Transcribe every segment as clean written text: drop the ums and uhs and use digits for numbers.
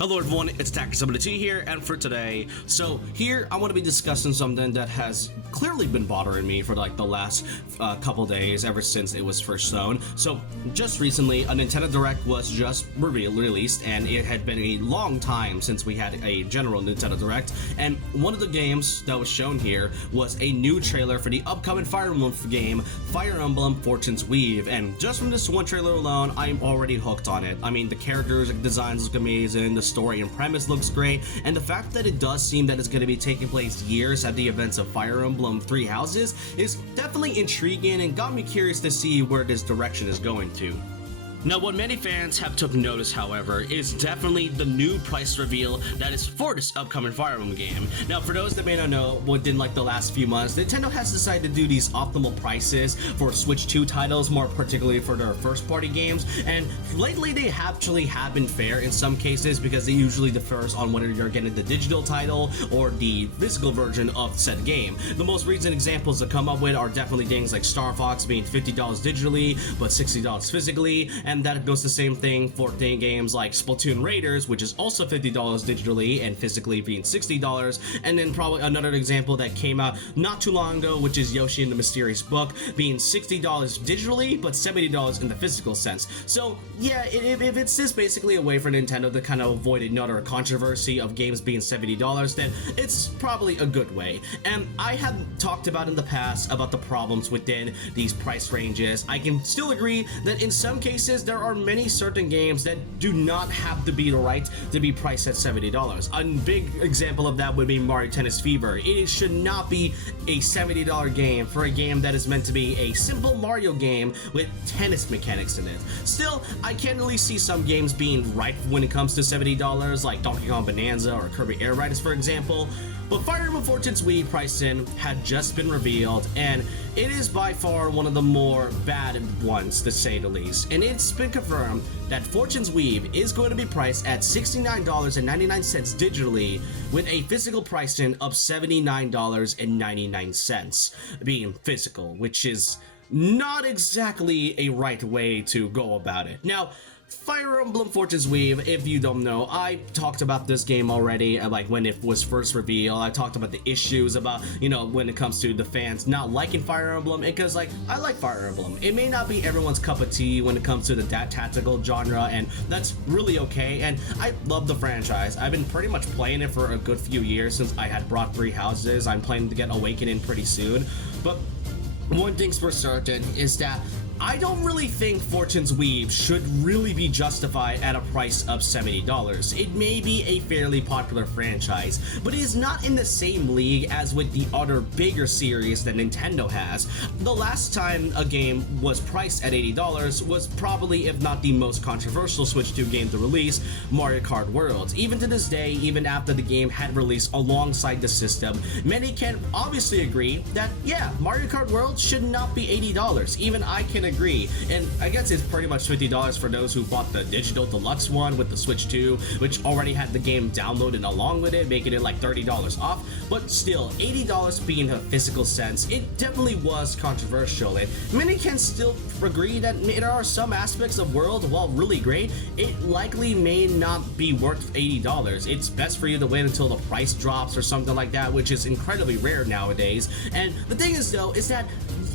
Hello everyone, it's Tacker72 here, and for today, here I want to be discussing something that has clearly been bothering me for like the last couple days ever since it was first shown. So just recently, a Nintendo Direct was just released, and it had been a long time since we had a general Nintendo Direct, and one of the games that was shown here was a new trailer for the upcoming Fire Emblem game, Fire Emblem Fortune's Weave, and just from this one trailer alone, I'm already hooked on it. I mean, the characters designs look amazing, the story and premise looks great, and the fact that it does seem that it's going to be taking place years at the events of Fire Emblem Three Houses is definitely intriguing and got me curious to see where this direction is going to. Now, what many fans have took notice, however, is definitely the new price reveal that is for this upcoming Fire Emblem game. Now, for those that may not know, within like the last few months, Nintendo has decided to do these optimal prices for Switch 2 titles, more particularly for their first-party games, and lately they actually have been fair in some cases because it usually differs on whether you're getting the digital title or the physical version of said game. The most recent examples to come up with are definitely things like Star Fox being $50 digitally, but $60 physically, and that goes the same thing for games like Splatoon Raiders, which is also $50 digitally and physically being $60, and then probably another example that came out not too long ago, which is Yoshi and the Mysterious Book, being $60 digitally, but $70 in the physical sense. So yeah, if it's just basically a way for Nintendo to kind of avoid another controversy of games being $70, then it's probably a good way. And I have talked about in the past about the problems within these price ranges. I can still agree that in some cases there are many certain games that do not have to be the right to be priced at $70. A big example of that would be Mario Tennis Fever. It should not be a $70 game for a game that is meant to be a simple Mario game with tennis mechanics in it. Still, I can really see some games being right when it comes to $70, like Donkey Kong Bonanza or Kirby Air Riders, for example. But Fire Emblem Fortune's Weave pricing had just been revealed, and it is by far one of the more bad ones, to say the least. And it's been confirmed that Fortune's Weave is going to be priced at $69.99 digitally, with a physical pricing of $79.99 being physical, which is not exactly a right way to go about it. Now, Fire Emblem Fortune's Weave, if you don't know, I talked about this game already, like when it was first revealed. I talked about the issues about, when it comes to the fans not liking Fire Emblem, because like, I like Fire Emblem. It may not be everyone's cup of tea when it comes to the tactical genre, and that's really okay, and I love the franchise. I've been pretty much playing it for a good few years since I had brought Three Houses. I'm planning to get Awakening pretty soon, but one thing's for certain is that I don't really think Fortune's Weave should really be justified at a price of $70. It may be a fairly popular franchise, but it is not in the same league as with the other bigger series that Nintendo has. The last time a game was priced at $80 was probably, if not the most controversial Switch 2 game to release, Mario Kart World. Even to this day, even after the game had released alongside the system, many can obviously agree that, yeah, Mario Kart World should not be $80. Even I can agree, and I guess it's pretty much $50 for those who bought the digital deluxe one with the Switch 2, which already had the game downloaded along with it, making it like $30 off. But still, $80 being a physical sense, it definitely was controversial, and many can still agree that there are some aspects of World, while really great, it likely may not be worth $80. It's best for you to wait until the price drops or something like that, which is incredibly rare nowadays. And the thing is though, is that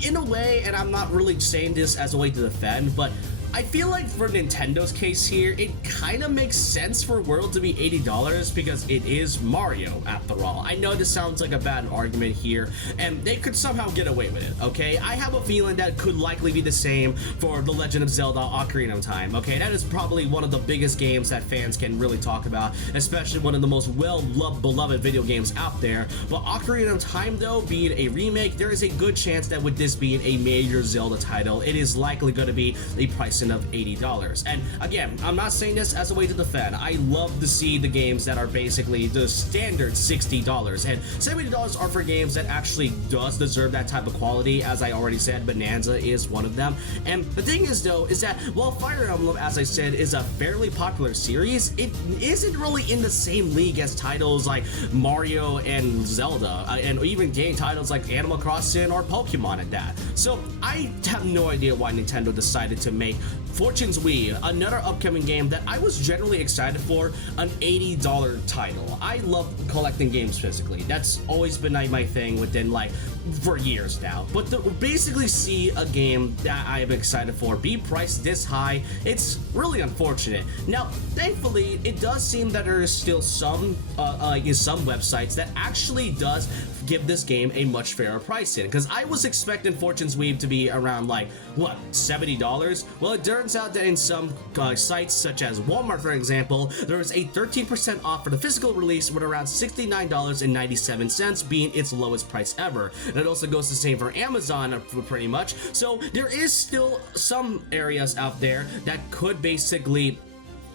in a way, and I'm not really saying this as a way to defend, but I feel like for Nintendo's case here, it kind of makes sense for World to be $80 because it is Mario after all. I know this sounds like a bad argument here, and they could somehow get away with it, okay? I have a feeling that could likely be the same for The Legend of Zelda Ocarina of Time, okay? That is probably one of the biggest games that fans can really talk about, especially one of the most well-loved, beloved video games out there. But Ocarina of Time, though, being a remake, there is a good chance that with this being a major Zelda title, it is likely going to be the price of $80. And again, I'm not saying this as a way to defend. I love to see the games that are basically the standard $60, and $70 are for games that actually does deserve that type of quality. As I already said, Bonanza is one of them. And the thing is though, is that while Fire Emblem, as I said, is a fairly popular series, it isn't really in the same league as titles like Mario and Zelda, and even game titles like Animal Crossing or Pokemon at that. So I have no idea why Nintendo decided to make Fortune's Weave, another upcoming game that I was generally excited for, an $80 title. I love collecting games physically. That's always been my thing within like for years now. But to basically see a game that I'm excited for be priced this high, it's really unfortunate. Now, thankfully, it does seem that there is still some websites that actually does give this game a much fairer pricing, because I was expecting Fortune's Weave to be around like what, $70? Well, it turns out that in some sites such as Walmart, for example, there is a 13% off for the physical release, with around $69.97 being its lowest price ever. And it also goes the same for Amazon pretty much. So there is still some areas out there that could basically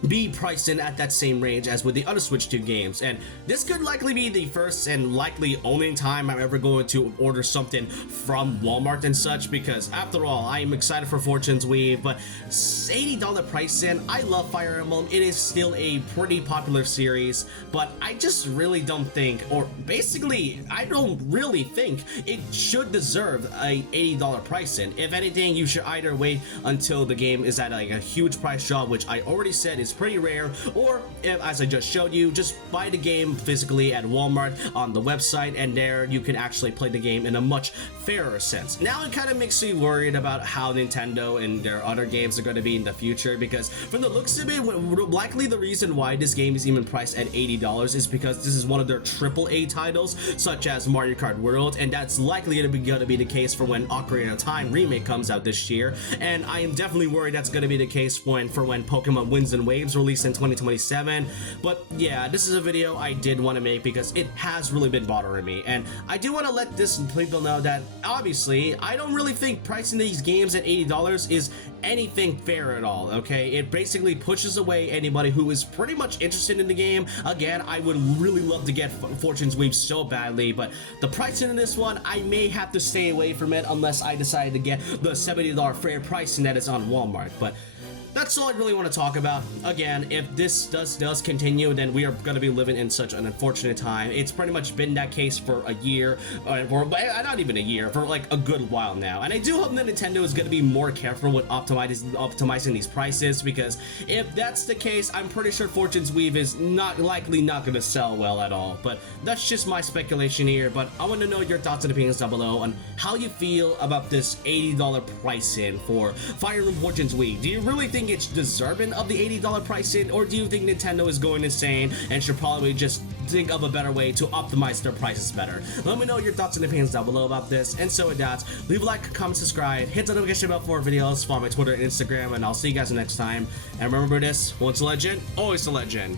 be priced in at that same range as with the other Switch 2 games, and this could likely be the first and likely only time I'm ever going to order something from Walmart and such, because after all, I am excited for Fortune's Weave, but $80 price in. I love Fire Emblem. It is still a pretty popular series, but I just really don't think, or basically I don't really think it should deserve a $80 price in. If anything, you should either wait until the game is at like a huge price drop, which I already said is pretty rare, or if, as I just showed you, just buy the game physically at Walmart on the website, and there you can actually play the game in a much fairer sense. Now it kind of makes me worried about how Nintendo and their other games are going to be in the future, because from the looks of it, likely the reason why this game is even priced at $80 is because this is one of their AAA titles, such as Mario Kart World, and that's likely going to be the case for when Ocarina of Time remake comes out this year, and I am definitely worried that's going to be the case for when Pokemon Winds and Waves released in 2027. But yeah, this is a video I did want to make because it has really been bothering me, and I do want to let this people know that obviously I don't really think pricing these games at $80 is anything fair at all. Okay, it basically pushes away anybody who is pretty much interested in the game. Again, I would really love to get Fortune's Weave so badly, but the pricing in this one, I may have to stay away from it unless I decide to get the $70 fair pricing that is on Walmart. But that's all I really want to talk about. Again, if this does continue, then we are going to be living in such an unfortunate time. It's pretty much been that case for a year, or not even a year, for like a good while now. And I do hope that Nintendo is going to be more careful with optimizing these prices, because if that's the case, I'm pretty sure Fortune's Weave is likely not going to sell well at all. But that's just my speculation here. But I want to know your thoughts and opinions down below on how you feel about this $80 pricing for Fire Emblem Fortune's Weave. Do you really think it's deserving of the $80 pricing, or do you think Nintendo is going insane and should probably just think of a better way to optimize their prices better? Let me know your thoughts and opinions down below about this. And so with that, leave a like, comment, subscribe, hit the notification bell for more videos, follow my Twitter and Instagram, and I'll see you guys next time. And remember this, once a legend, always a legend.